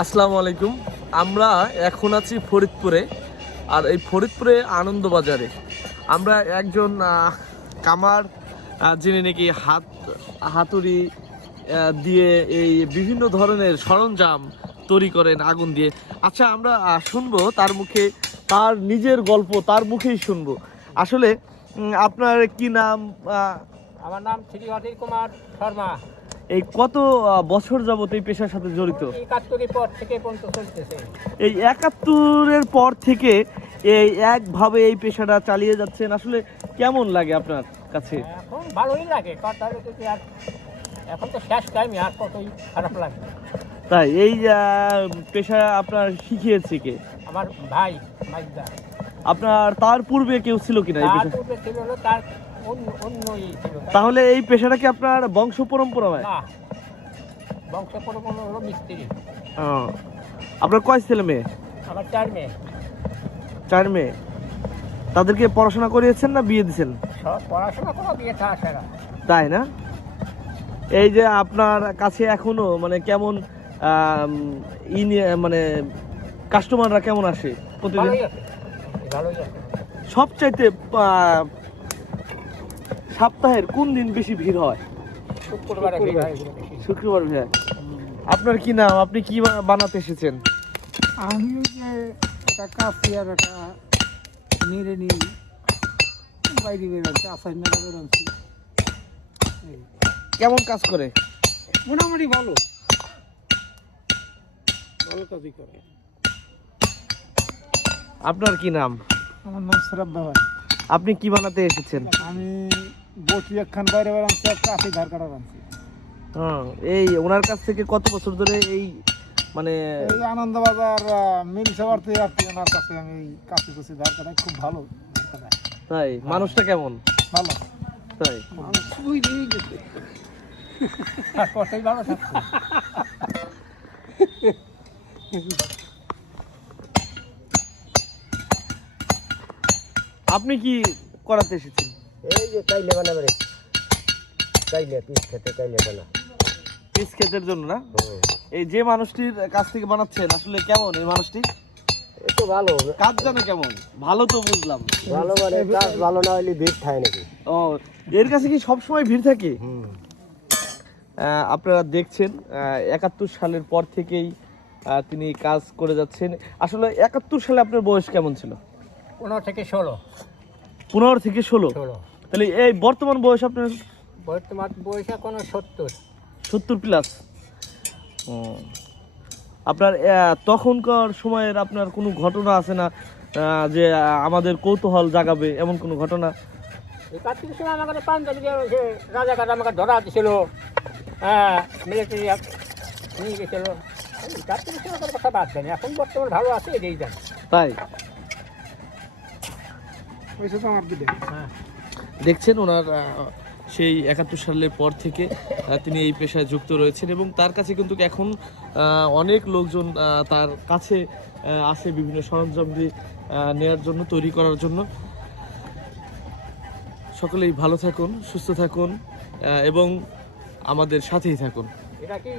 আসসালামু আলাইকুম। আমরা এখন আছি ফরিদপুরে, আর এই ফরিদপুরে আনন্দবাজারে আমরা একজন কামার যিনি নাকি হাতুড়ি দিয়ে এই বিভিন্ন ধরনের সরঞ্জাম তৈরি করেন আগুন দিয়ে। আচ্ছা, আমরা শুনবো তার মুখে, তার নিজের গল্প তার মুখেই শুনবো। আসলে আপনার কি নাম? আমার নাম শ্রী অধীর কুমার শর্মা। এই কত বছর যাবত এই পেশার সাথে জড়িত? ৭১-এর পর থেকে পর্যন্ত চলতেছে। এই ৭১-এর পর থেকে এই একভাবে এই পেশাটা চালিয়ে যাচ্ছেন, আসলে কেমন লাগে আপনার কাছে? এখন ভালোই লাগে, কথা হলো কি আর এখন তো শেষ টাইম, আর কতই খারাপ লাগে। তাই এই পেশা আপনার শিখিয়েছে কে? আমার ভাই মাইদা। আপনার তার পূর্বে কেউ ছিল কিনা এই তার পেশা? পূর্বে ছিল হলো তার অন্যই ছিল। তাহলে এই পেশাটা কি আপনার বংশ পরম্পরা? না, বংশ পরম্পরা হলো মিস্ত্রি। আপনার কয় ছেলে মেয়ে? আমার 4 মেয়ে। 4 মেয়ে। তাদেরকে পড়াশোনা করিয়েছেন না বিয়ে দিয়েছেন? সব পড়াশোনা করে বিয়ে থা আসে না। তাই না? এই যে আপনার কাছে এখনো মানে কেমন মানে কাস্টমাররা কেমন আসে প্রতিদিন? ভালোই আছে, ভালোই আছে। সবচাইতে সপ্তাহের কোন দিন বেশি ভিড় হয়? শুক্রবারে ভিড় হয় বেশি। শুক্রবার ভিড় হয়। আপনার কি নাম? আপনি কি বানাতে এসেছেন? আমি যে একটা কাশি আর একটা নিয়ে নিই বাইরে বেরোচ্ছি, আসাই মেলা বেরোচ্ছি। কেমন কাজ করে? মোটামুটি ভালো, ভালো কাজই করে। আপনার কি নাম? আমার নাম শ্রদ্ধা ভাই। আপনি কি বানাতে এসেছেন? আমি বটি একখান বাইরে বেরোচ্ছি, আর কাশি ধার কাটা বানছি। এই ওনার কাছ থেকে কত বছর ধরে এই মানে এই আনন্দবাজার মিল সবার থেকে আর কি ওনার কাছে আমি কাশি কুশি ধার কাটাই, খুব ভালো ধার কাটাই। তাই? মানুষটা কেমন? ভালো। তাই? মানুষ শুই দিয়ে গেছে, আর কতই ভালো থাকছে। আপনি কি করাতে এসেছেন? এই যে কাইলে বানাবে রে, কাইলে পিস খেতে কাইলে বানা। পিস ক্ষেতের জন্য না? এই যে মানুষটির কাছ থেকে বানাচ্ছেন আসলে কেমন এই মানুষটি? এ তো ভালো কাজ জানে কেমন? ভালো তো বুঝলাম। ভালো মানে কাজ ভালো না হলে ভিড় থাকে নাকি? ও, এর কাছে কি সবসময় ভিড় থাকে? আপনারা দেখছেন ৭১ সালের পর থেকেই তিনি কাজ করে যাচ্ছেন। আসলে ৭১ সালে আপনার বয়স কেমন ছিল? 15 থেকে 16। 15 থেকে 16। তাহলে এই বর্তমান বয়স আপনার? বর্তমান বয়স এখন 70 প্লাস। আপনার তখনকার সময়ের আপনার কোনো ঘটনা আছে না যে আমাদের কৌতূহল জাগাবে এমন কোনো ঘটনা? এই কার্তিক সময় আমাকে পাঞ্জাবি যে রাজাঘাট আমাকে ধরা দিছিল, মিলিটারি নিয়ে গেছিল। এই কার্তিক সময় কথা বাদ দেন, এখন বর্তমান ভালো আছে, এটাই জান। তাই ওই তো আমার দিবে। হ্যাঁ, দেখছেন ওনার সেই ৭১ সালের পর থেকে তিনি এই পেশায় যুক্ত রয়েছেন, এবং তার কাছে কিন্তু এখন অনেক লোকজন তার কাছে আসে বিভিন্ন সরঞ্জাম দিয়ে নেওয়ার জন্য, তৈরি করার জন্য। সকলেই ভালো থাকুন, সুস্থ থাকুন এবং আমাদের সাথেই থাকুন। এটা কি